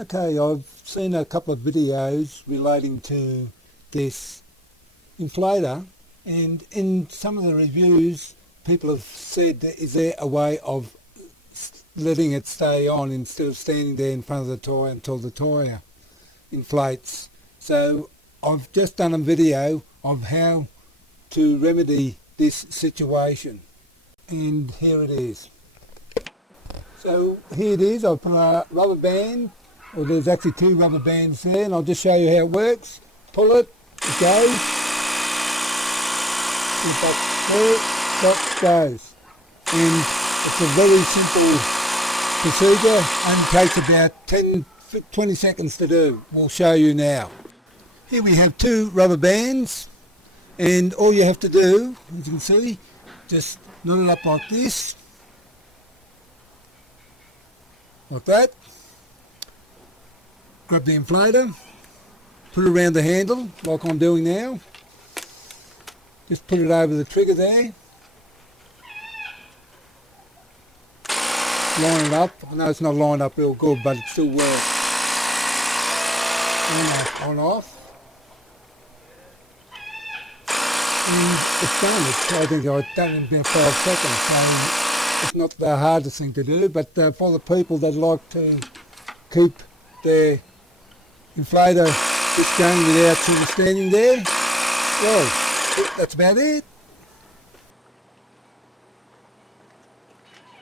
Okay, I've seen a couple of videos relating to this inflator, and in some of the reviews people have said that is there a way of letting it stay on instead of standing there in front of the tyre until the tyre inflates. So I've just done a video of how to remedy this situation, and here it is. So here it is. I've put a rubber band, or there's actually two rubber bands there, and I'll just show you how it works. Pull it, it goes, it goes, and it's a very simple procedure and takes about 20 seconds to do. We'll show you now. Here we have two rubber bands, and all you have to do, as you can see, just knot it up like this, like that. Grab the inflator, put it around the handle like I'm doing now. Just put it over the trigger there. Line it up. I know it's not lined up real good, but it still works. On off. And it's done. I think I've done it in about 5 seconds, so it's not the hardest thing to do, but for the people that like to keep their inflator just going without sort of standing there, well, that's about it.